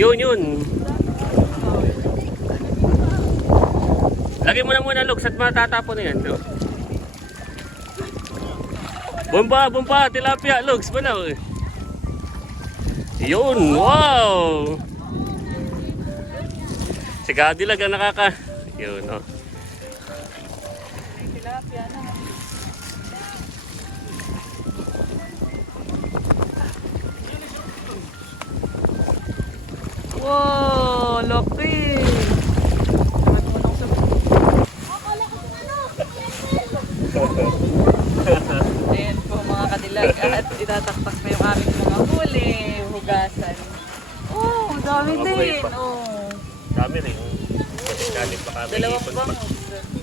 Yun, yun. Lagay mo na muna, Lux, at matatapon na yan. No? Bumpa, bumpa, tilapia, Lux, balaw. Yun, wow! Si Cadillac ang nakaka... Yun, oh. Wow, laki. Ayan po mga kadilag at itatakpak na yung aming mga huli, hugasan. Oh, dami din. Oh. Dami rin. Galing pa kami. Dalawang ipon pa. bangus.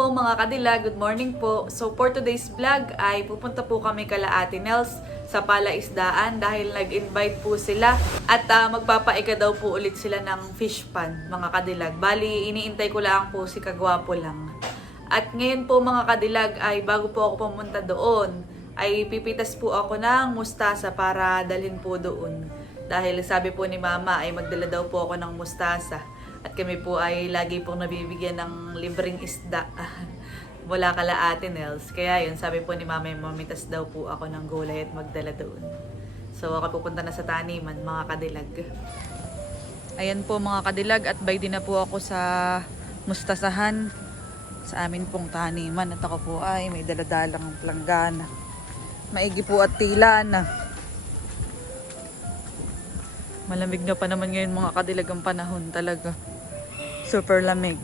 Po mga kadila, good morning po. So for today's vlog ay pupunta po kami kala Ate Nels sa Palaisdaan dahil nag-invite po sila at ah, magpapaika daw po ulit sila ng fish pan mga kadilag. Bali, iniintay ko lang po si Kagwapo lang. At ngayon po mga kadilag ay bago po ako pumunta doon ay pipitas po ako ng mustasa para dalhin po doon. Dahil sabi po ni mama ay magdala daw po ako ng mustasa. At kami po ay lagi pong nabibigyan ng libreng isda mula kala Ate Nels. Kaya yun, sabi po ni mama, mamitas daw po ako ng gulay at magdala doon. So ako pupunta na sa taniman, mga kadilag. Ayan po mga kadilag at by din na po ako sa mustasahan sa amin pong taniman at ako po ay may daladalang planggana. Maigi po at tila na. Malamig na pa naman ngayon mga kadilag ang panahon talaga. Super lamig.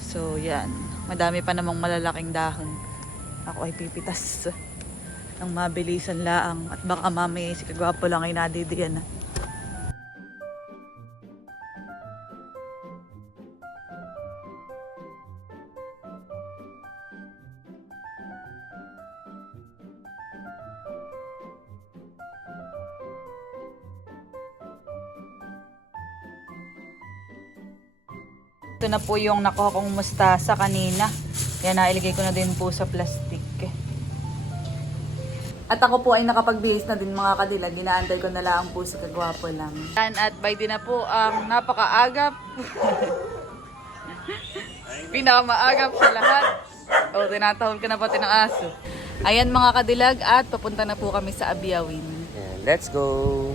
So yan, madami pa namang malalaking dahon. Ako ay pipitas ng mabilisan laang at baka mamaya si Kagwapo lang ay nadidiyan na. Na po yung nakuha kong mustasa kanina. Yan, nailagay ko na din po sa plastic. At ako po ay nakapagbihis na din mga kadilag. Ginaantay ko na lang po sa kagwapo lang. Yan, at by din na po ang napakaagap. Pinakamaagap sa lahat. O, tinatahol ka na pati ng aso. Ayan mga kadilag at papunta na po kami sa Abiyawin. Let's go!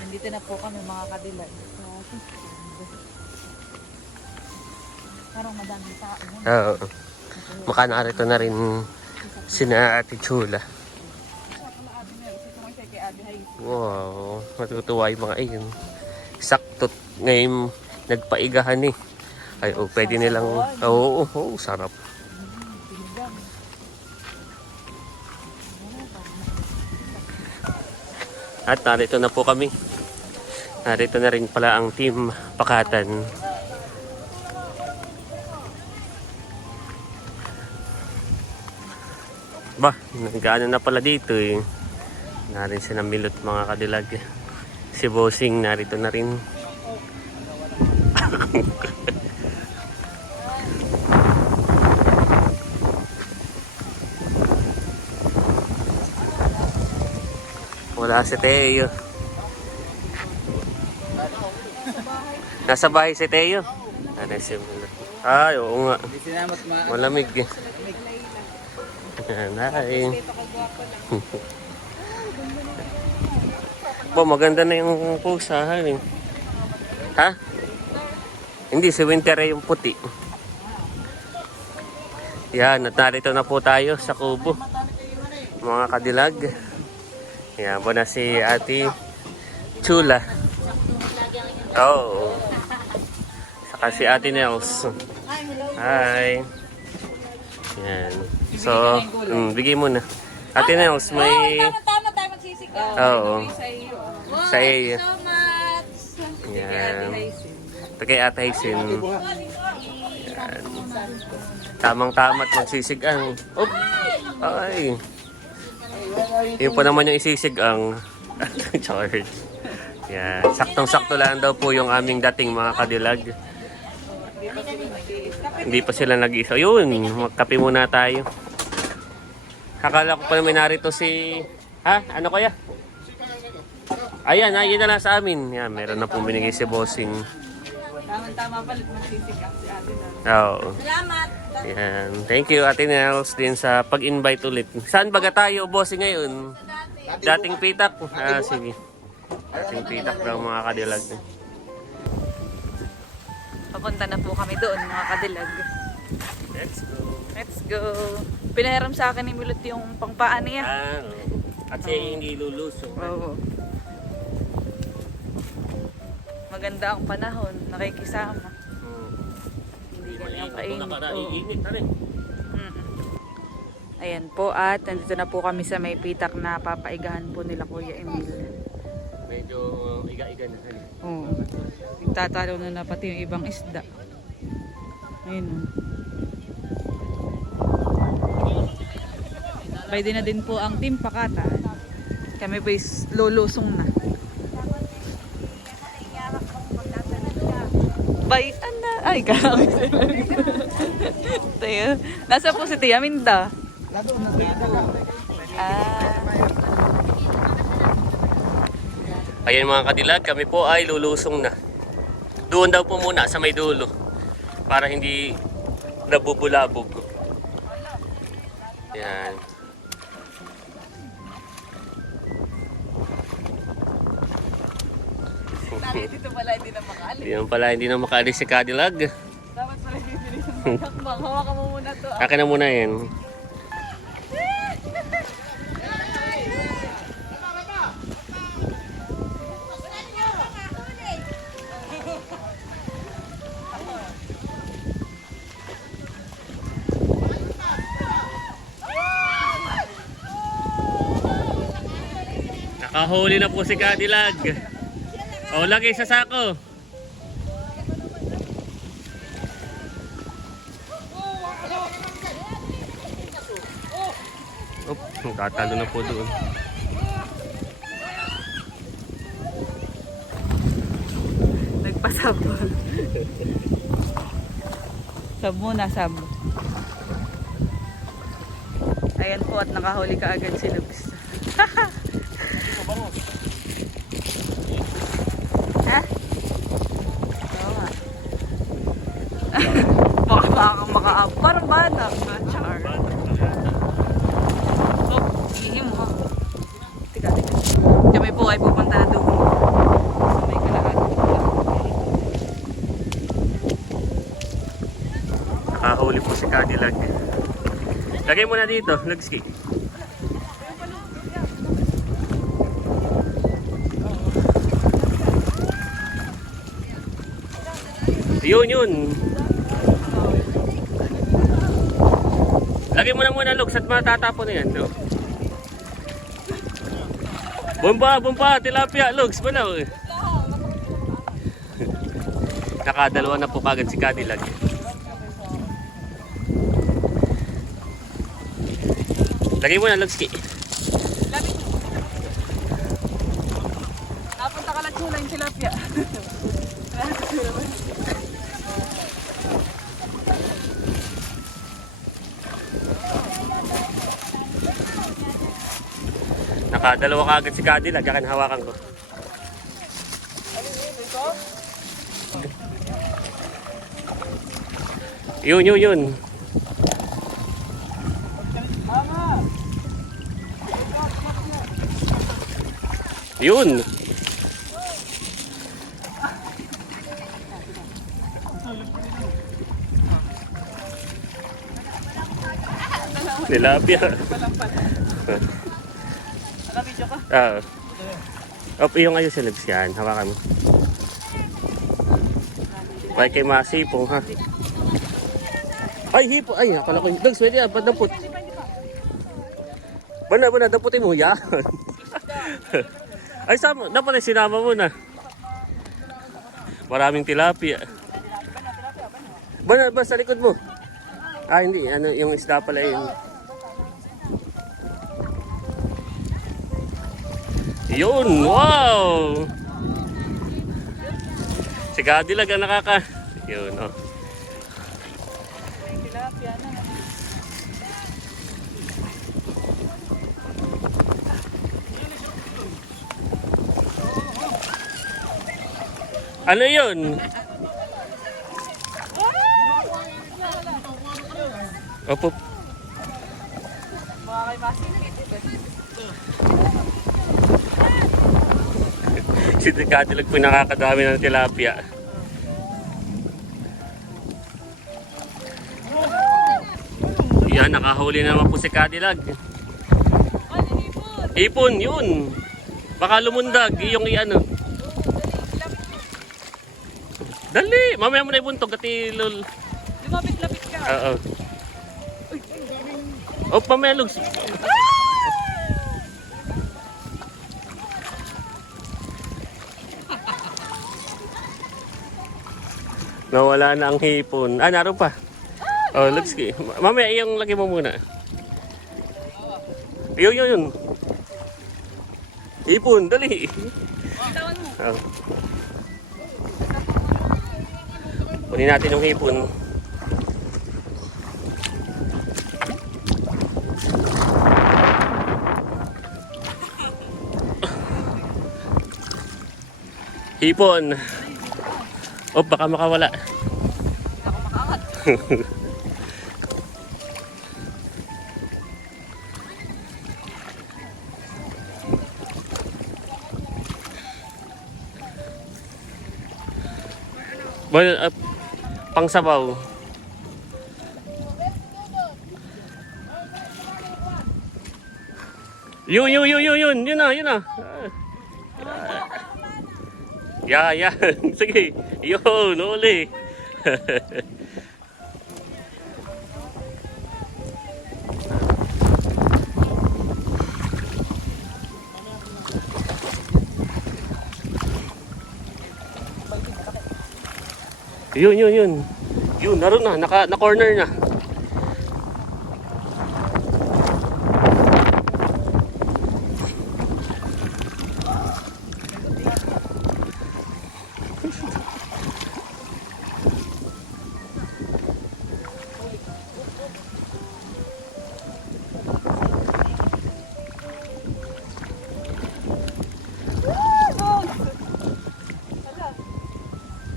Nandito na po kami mga kadilag. Parang madaming tao. Oo. Maka narito na rin sina Ate Chula. Wow, matutuwa yung mga iyon. Sakto ngayon nagpaigahan eh. Ay, oh, pwede nilang, oo, oh, oh, sarap. At narito na po kami. Narito na rin pala ang team Pakatan. Ba, nagkaano na pala dito eh. Narin si Milot mga kadilag. Si Bossing narito na rin. Wala si Teo. Nasa bahay si Teo. Ano si? Ay, oo nga. Malamig eh. Yan, hi. Ba, maganda na yung pusa, ha? eh. Ha? Hindi, si Winter ay yung puti. Yan, at narito na po tayo sa kubo. Mga kadilag. Yan, po na si Ate Chula. Oo. Saka si Ate Nels. Hi. Yan. So, mm, bigay mo na. Ate Nels, may... Tama tayo magsisigaw. Oo. Sa iyo. Sa iyo. So much. Yan. Ito kay Ate Hysin. Yan. Tamang-tamat magsisig-ang. Oop! Ay! Yun pa naman yung isisig-ang. Charge. Yan. Saktong-sakto lang daw po yung aming dating mga kadilag. Hindi pa sila nag-isa. Yun, magkape muna tayo. Kakala ko pa naman narito si... Ha? Ano kaya? Ayan, ayun na lang sa amin. Yan, meron na pong binigay si Bossing. Tama-tama palit magsisikap si ate na. Oo. Salamat. Yan. Thank you, Ate Nels, din sa pag-invite ulit. Saan baga tayo, Bossing, ngayon? Dating pitak. Ah, sige. Dating pitak daw mga kadilag. Papunta na po kami doon, mga kadilag. Let's go. Let's go. Pinahiram sa akin ni Milot yung pangpaan niya. Ah, oo. At siya hindi lulusong. Oo. Maganda ang panahon, nakikisama. Hmm. Hindi ganyan Mainit. kainit. Oo. naiinit na rin. Ayan po at nandito na po kami sa may pitak na papaigahan po nila Kuya Emil. Medyo iga-iga na. rin. Oo. Nagtatalo na na pati yung ibang isda. Ayun o. Pwede na din po ang team pakatan. Kami po is lulusong na. Bay, ana. Ay, kami sila. Tayo. Nasa po si Tia Minda. Ah. Ayan mga kadilag, kami po ay lulusong na. Doon daw po muna sa may dulo. Para hindi nabubulabog. Dito pala hindi na makaalis. Hindi naman pala, hindi na makaalis si Cadillac. Dapat pala bibili ng takbang. Hawakan mo muna to. Akin na muna yan. Nakahuli na po si Cadillac. O, lagay sa sako. Oh, tatalo na po doon. Nagpasabol. sab muna, sab. Ayan po at nakahuli ka agad si Lugs. ha? Oo nga. Baka baka makaapar ba na? Char. Oh, ihim mo. Tika, tika. Kami po ay pupunta na doon. Nakahuli po si Cadillac. Lagay mo na dito, Lugski. Yun, yun. Lagay mo na muna, Lugs, at matatapon na yan. No? Bomba, bomba, tilapia, Lugs, wala. eh. Nakadalawa na po kagad si Cadillac. Lagay mo na, Lugski. Napunta ka lang tsula yung tilapia. Nakadalawa ka agad si Cadillac, akin hawakan ko. Yun, yun, yun. Yun. Tilapia. Nakabidyo ka? Ah. Op, yung ayos legs yan. Hawakan mo. Huwag kay masipong ha. Ay, hipo. Ay, akala ko yung legs. Pwede yan. Padapot. Bana, bana. Daputin mo. Yan. Ay, sama. Dapat ay sinama mo na. Maraming tilapia. Bana, ba sa likod mo? Ah, hindi. Ano, yung isda pala yun. Yun, wow! Si Cadillac ang nakaka... Yun, oh. Ano yun? Opo. Si Cadillac po yung nakakadami ng tilapia. Yan, nakahuli naman po si Cadillac. Ipon, yun. Baka lumundag, yung iano. Dali, mamaya mo na ibuntog, kati lul. Lumapit-lapit ka. Oo. Oh, mamaya lugs. Nawala na ang hipon. Ah, naroon pa. Oh, lugs. Mamaya, yung lagi mo muna. Yun, yun, yun. Hipon, dali. Oh. Kunin natin yung hipon. Hipon. Oh, baka makawala. Ako makakat. Well, uh, pang sabaw. Yun, yun, yun, yun, yun, yun na, yun na. Ya, ya. Sige. Yun, uli. yun, yun, yun. Yun, naroon na. Naka, na-corner na.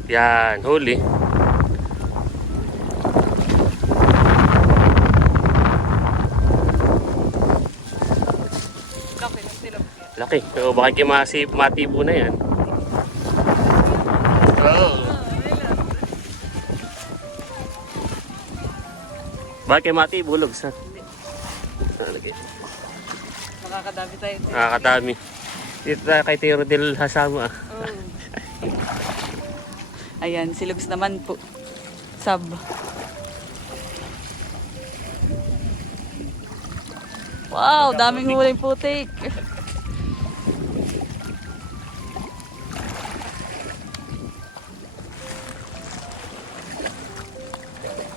Yan, huli. Laki. Pero baka kimasi, matibo na yan. Oh. Bakit matibo, Logs? ha? Makakadami tayo. Nakakatami. Dito tayo kay Tiro del Hasama. Ayan, si Lugs naman po. Sub. Wow, daming huling putik.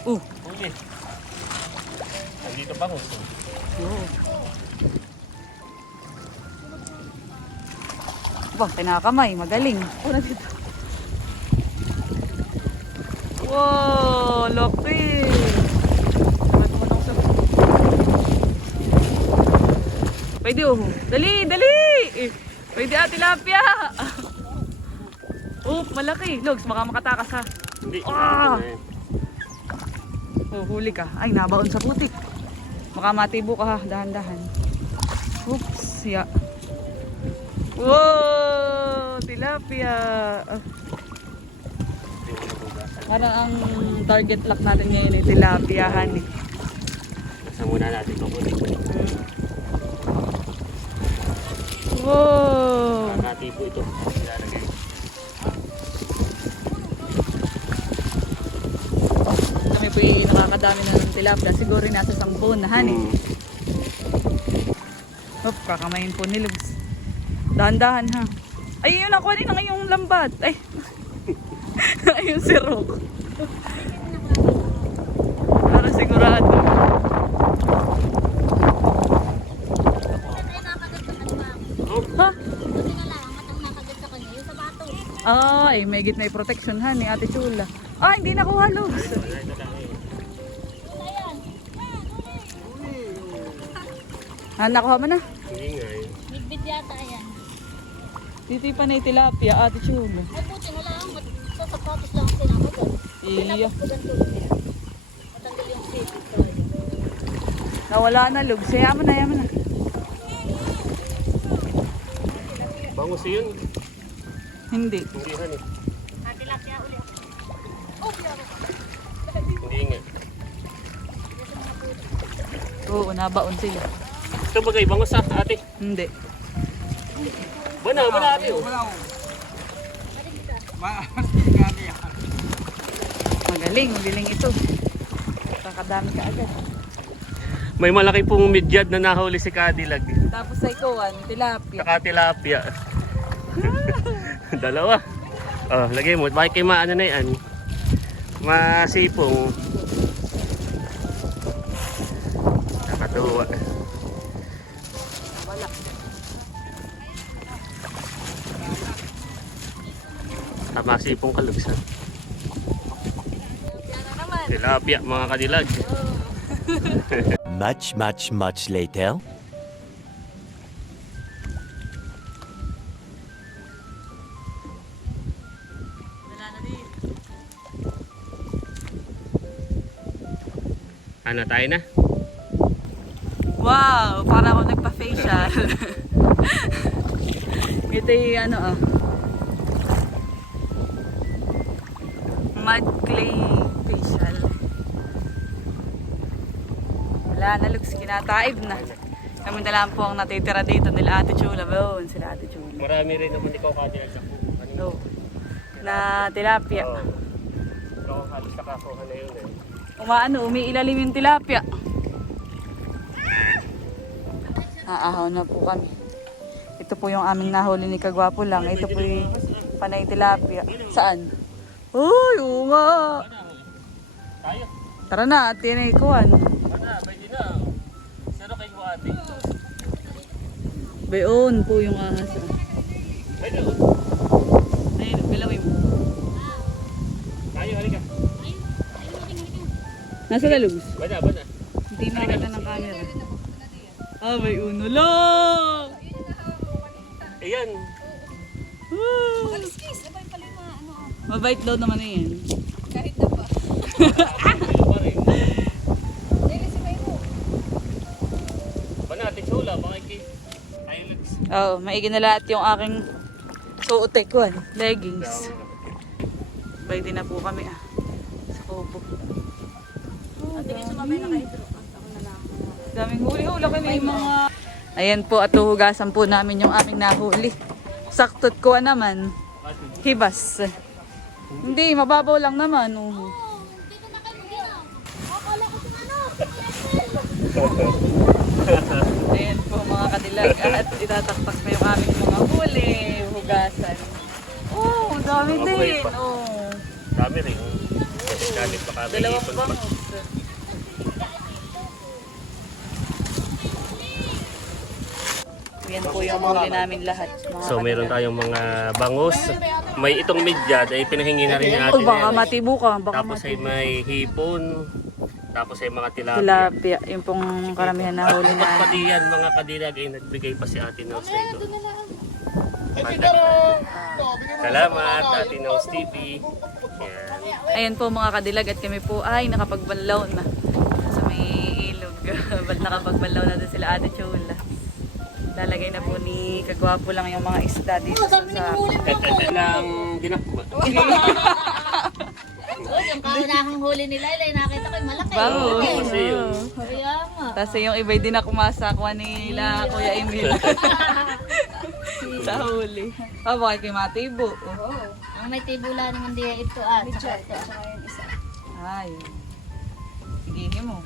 Uh, Huli. Nandito pa gusto. oh. Ba, kinakamay, magaling. Oh, nandito. Wow, laki. Pwede oh. Dali, dali! Pwede ah, tilapia! Oh, malaki. Logs, baka makatakas ha. Hindi. Ah! Oh, huli ka. Ay, nabaon sa putik. Baka matibo ka ha. Dahan-dahan. Oops, ya. Wow! Tilapia! Nabugasan. Parang ang target lock natin ngayon ay eh. Nasa muna natin ito huli. Wow! Natibo ito. Ilalagay. Kami po yung nakakadami ng tilapia. Siguro nasa sampun na han eh. Hmm. Hop, kakamayin po ni Lugs. Dahan-dahan ha. Ay, yun ako. Ano na ngayong lambat? Ay. Ay, yung sirok. Para sigurado. Ha? Buti na lang, matang nakagat sa kanya. Yung sa bato. Ay, may git may protection ha ni Ate Chula. Ah, hindi nakuha lugs. Ah, nakuha mo na. Hindi nga. Bigbit yata yan. Dito pa na yung tilapia, Ate Chula. Ay puti, wala sapatos lang ako doon. Iya. Matanggal yung toy. Nawala na lugs. Kaya mo na, yaman na. Bangus yun. Hindi. Hindi han eh. Tilapia uli ako. Oh. Hindi nga. Oo, nabaon sila. Ito bagay, bangus ah, ate. Hindi. Bana, bana ate oh. Magaling, magaling ito. Kakadami ka agad. May malaki pong midyad na nahuli si Cadillac. Tapos sa ikuan, tilapia. Saka tilapia. Dalawa. Oh, lagay mo. Bakit kayo maano na yan? Masipong. Nakatuwa. Wala. Tama sipong kalugsan. Tilapia mga kadilag. Much, much, much later. Ano tayo na? Wow, para ako nagpa-facial. Ito yung ano ah. Mud clay Wala na looks, kinataib na. Kami na lang po ang natitira dito nila Ate Chula. Boon sila Ate Chula. Marami rin naman ikaw Cadillac sa So, na tilapia. Oo. Ikaw halos nakakuha na yun eh. Umaano, umiilalim yung tilapia. Aahaw na po kami. Ito po yung aming nahuli ni Kagwapo lang. Ito po yung panay tilapia. Saan? Uy, oo nga. Tayo. Tara na, at yan ay kuwan. Bana, pwede na. Sino kayo mo ate? Bayon po yung ahas. Pwede. Ayun, bilawin mo. Tayo, halika. Nasa lalubos. Bana, bana. Hindi makita ng camera. Ah, may uno lang. Ayan. Mabait daw naman na yan. Ano pa Oo, maigi na lahat yung aking suotek ko, leggings. Pwede na po kami ah. Sa kubo. Daming huli. Oh, laki na yung mga... Ayan po, at huhugasan po namin yung aming nahuli. Saktot ko naman. Hibas. Hindi, mababaw lang naman. Oh. Dito na kayo mag-ina. Akala ko sa ano. Kadilag. At itatakpak pa yung aming mga huli. Hugasan. Oh, dami Mga din. pa. Oh. Dami rin. Galit pa kami. Dalawang ipon pa. bangus. Yan po yung huli namin lahat. Mga So meron tayong mga bangus. May itong midyad ay pinahingi na rin ni Oh, ate baka Nels. matibo ka. Baka Tapos ay matibo. may hipon. Tapos ay mga tilapia. Tilapia. Yung pong karamihan na huli At na. pati yan mga kadilag ay nagbigay pa si ate Nels na ito. Salamat ate Nels TV. Yan. Ayan po mga kadilag at kami po ay nakapagbanlaw na. Sa may ilog. Nakapagbanlaw na doon sila Ate Chula. Lalagay na po ni Kagwapo lang yung mga isda dito sa... sa Ng dinakma. Oh, yung kaunahang huli nila, ilay nakita ko yung malaki. Bago. Kasi yun. Kaya nga. Tapos yung iba'y din na kumasakuha nila Kuya Emil. sa huli. Oh, baka kay Matibo. Oh. Ang may tibula naman diya ito ah. Tsaka ito. Ay. Sige mo.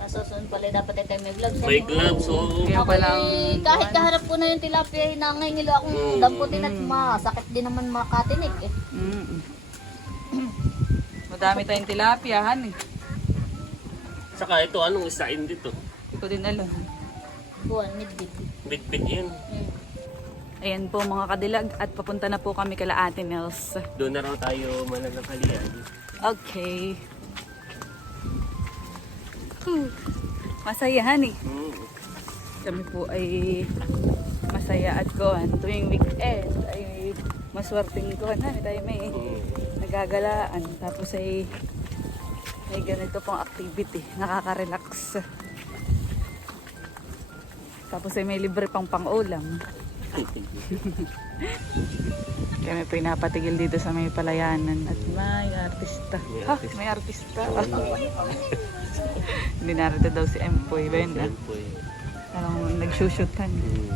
Nasusunod pala dapat ito may gloves. May gloves. Oo. Kaya Ako palang... eh, kahit kaharap ko na yung tilapia, nangangilo akong Mm. damputin at masakit din naman makatinig eh. Mm. Madami tayong tilapiahan eh. Saka ito, anong isain dito? Hindi ko din alam. Buwan, midbit. Bit-bit yan. Mm. Ayan po mga kadilag at papunta na po kami kala Ate Nels. Doon na raw tayo mananakalian. Okay. Whew. Masayahan eh. Hmm. Kami po ay masaya at kuhan. Tuwing weekend ay maswerteng kuhan. Hani tayo may Hmm. Nagagalaan. Tapos ay may ganito pong activity. Nakaka-relax. Tapos ay may libre pang pang-ulam. Kami po napatigil dito sa may palayanan at may artista. May Ha, artista. may artista. Hindi narito daw si Empoy. Ba yun na? Yan po eh. Parang nagsushutan. Hmm.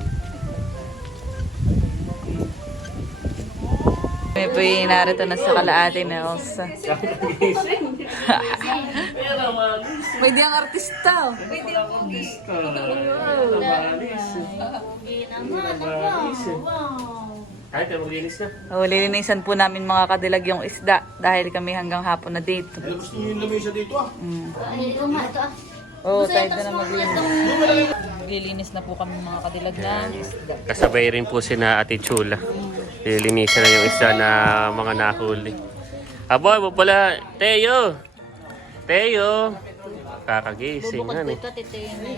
Kami po narito na sa kalaate na Elsa. May di ang artista. oh. Kahit tayo maglinis na. Oh, lilinisan po namin mga kadilag yung isda dahil kami hanggang hapon na dito. Gusto niyo yung lamesa dito ah. Ay, ito nga, ito ah. Oo, oh, tayo na maglinis. Lilinis na po kami mga kadilag ng isda. Kasabay rin po si na Ate Chula. Lilinisan na yung isda na mga nahuli. Abo, abo pala. Teo! Teo! Kakagising. Bubukod po ito, may